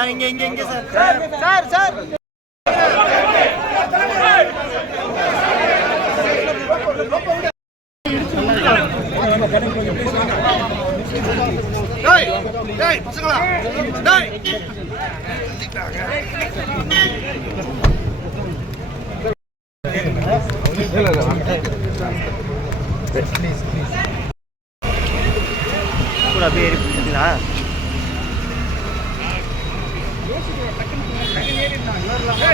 Sir இங்க இங்க இங்க sir. Sir sir. Please please அப்படியே இருக்குங்களா ¡Vamos!